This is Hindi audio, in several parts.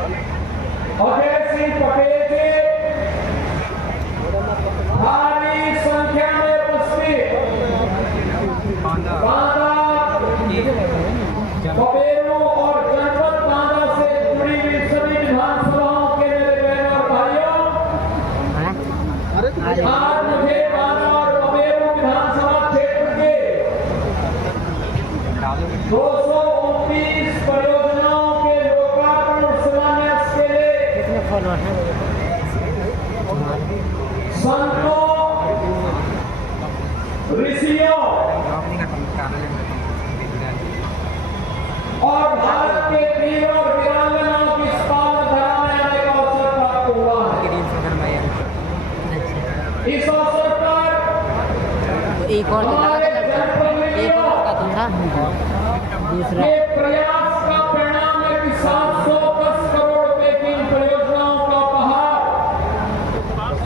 अजय सिंह पटेल जी भारी संख्या में उपस्थित पबेरू और जनपद बांदा से जुड़ी हुई सभी विधानसभाओं के मेरे बहनों और भाइयों, आज मुझे बांदा और पबेरू विधानसभा क्षेत्र के 229 परियोजनाओं के लोकार्पण शिलान्यास के लिए संतों, ऋषियों और भारत के वीर और वीरांगनाओं की पावन धरा में आने का अवसर प्राप्त हुआ है। इस अवसर पर एक और दूसरा प्रयास का परिणाम है कि 710 करोड़ रुपए की इन परियोजनाओं का उपहार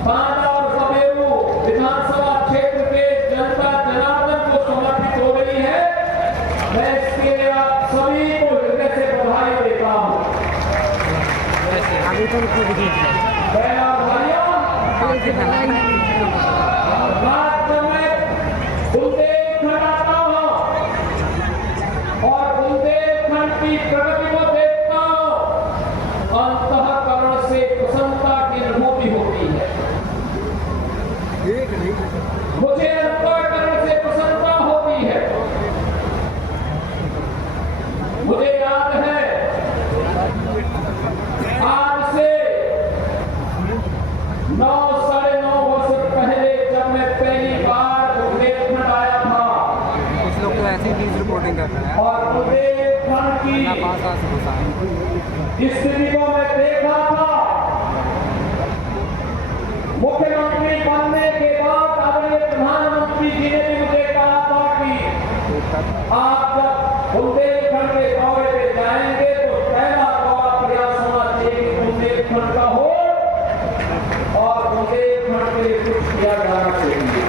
बांदा और पबेरू विधानसभा क्षेत्र के जनता जनार्दन को समर्पित हो रही है। मैं इसके लिए आप सभी को हृदय से बधाई देता हूँ। भाइयों, राज्य में बुंदेलखंड आता हूँ और बुंदेलखंड की प्रगति को देखता हूँ, अंतःकरण से प्रसन्नता की अनुभूति होती है। मुझे अंतःकरण से प्रसन्नता होती है। मुझे याद है आज से 9-9.5 वर्ष पहले जब मैं पहली बार बुंदेलखंड आया था, कुछ लोग तो ऐसे ही न्यूज़ रिपोर्टिंग कर रहे हैं और बुंदेलखंड की स्थिति को मैं देखा था। मुख्यमंत्री बनने के बाद आदरणीय प्रधानमंत्री जी ने भी मुझे कहा था कि आप जब बुंदेलखंड के दौरे पे जाएंगे तो पहला दौरा प्रयास होना चाहिए कि बुंदेलखंड का हो और बुंदेलखंड के लिए कुछ किया जाना चाहिए।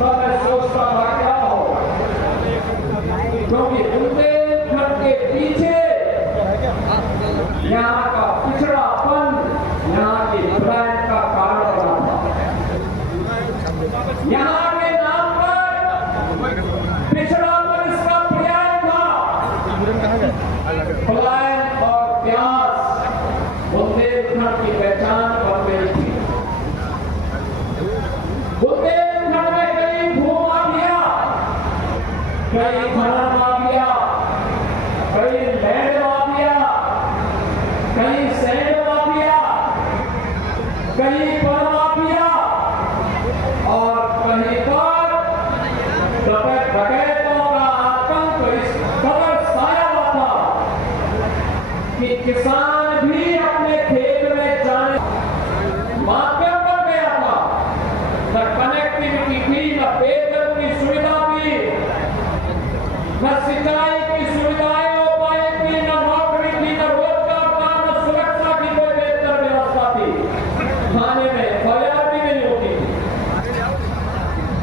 तब मैं सोचता था क्या होगा, क्योंकि बुंदेलखंड के पीछे यहाँ का पिछड़ापन यहाँ की ब्रांड का कारण बना था। यहाँ के नाम पर पिछड़ापन इसका पर्याय था। पलायन और प्यास बुंदेलखंड की पहचान बन गई थी। बुंदेलखंड में कई भूमाफिया, कई खनन माफिया, कई लैंड माफिया, कई सैंड माफिया, कई पर माफिया और कहीं पर डकैतों का आतंक इस कदर छाया हुआ था कि किसान भी अपने खेत में जाने माध्यम बन गया था। न कनेक्टिविटी थी, न पेयजल की सुविधा थी, न सिंचाई की सुविधाएं हो पाई थी, न नौकरी थी, न रोजगार था, न सुरक्षा की कोई बेहतर व्यवस्था थी। थाने में फरियाद भी नहीं होती थी।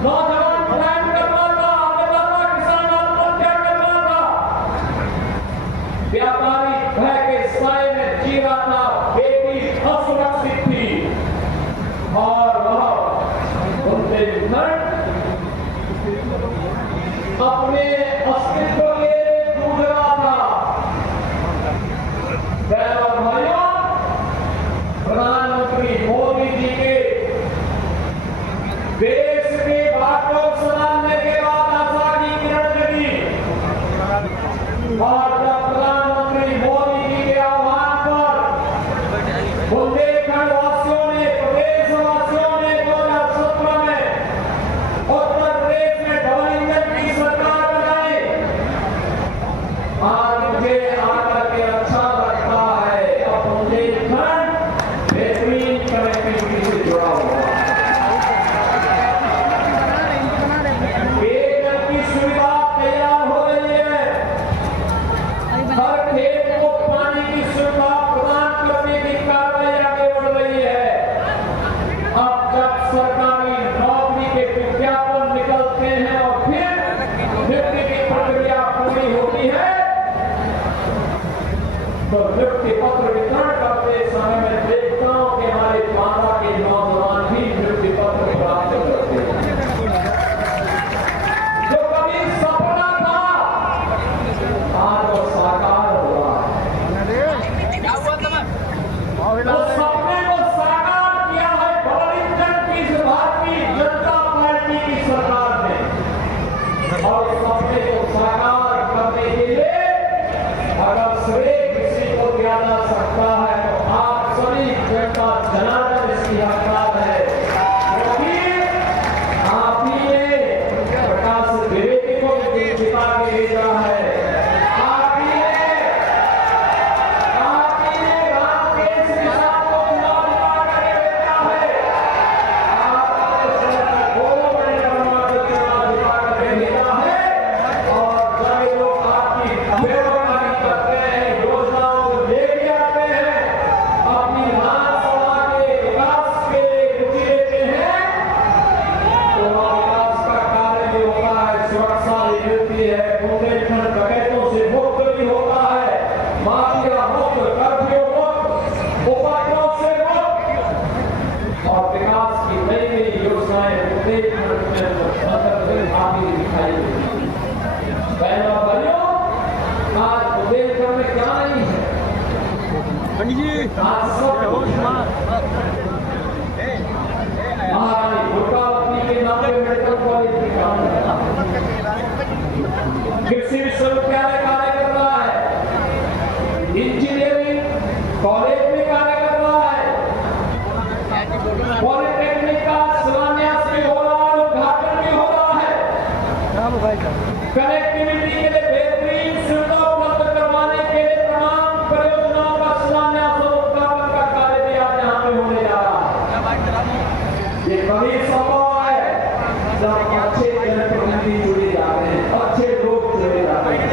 नौजवान प्लान करना था, अन्नदाता किसान आत्महत्या करना था, व्यापारी भय के साए में जी रहा था, बेटी असुरक्षित थी और वह बुंदेलखंड अपने अस्तित्व के लिए भेजा है। आप ही ने राम के सिंहासन को चुनाव दिला करके भेजा है। आपने सिर्फ 2 महीने में चुनाव दिला करके भेजा है और सभी लोग आपकी बेवफाई करते हैं, योजनाओं को लेके आते हैं, अपनी विधानसभा के विकास के लिए रुचि लेते हैं, तो विकास का कार्य भी होता है, सुरक्षा भी मिलती है, बुंदेलखंड डकैतों से मुक्त भी होता है, माफिया मुक्त, कर्फ्यू मुक्त, उपद्रव से मुक्त और विकास की नई नई योजनाएं बुंदेलखंड में आती दिखाई देती हैं। बहनों और भाइयों, आज बुंदेलखंड में क्या नहीं है? आज सब महारानी दुर्गावती के नाम पे मेडिकल कॉलेज की काम कर रहा है, कृषि विश्वविद्यालय कार्य कर रहा है, इंजीनियरिंग कॉलेज में कार्य कर रहा है, पॉलिटेक्निक का शिलान्यास भी हो रहा है, उद्घाटन भी हो रहा है, कनेक्टिविटी के लिए बेहतरीन सुविधा उपलब्ध करवाने के लिए तमाम परियोजनाओं का शिलान्यास और उद्घाटन का कार्य भी आज यहाँ पे होने जा रहा है। ये कभी संभव है जब अच्छे जनप्रतिनिधि जुड़े जाते हैं, अच्छे लोग जुड़े जाते हैं।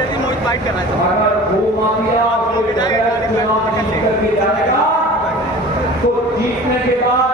अगर वो माफिया कोई चुनाव जीत करके जाएगा तो जीतने के बाद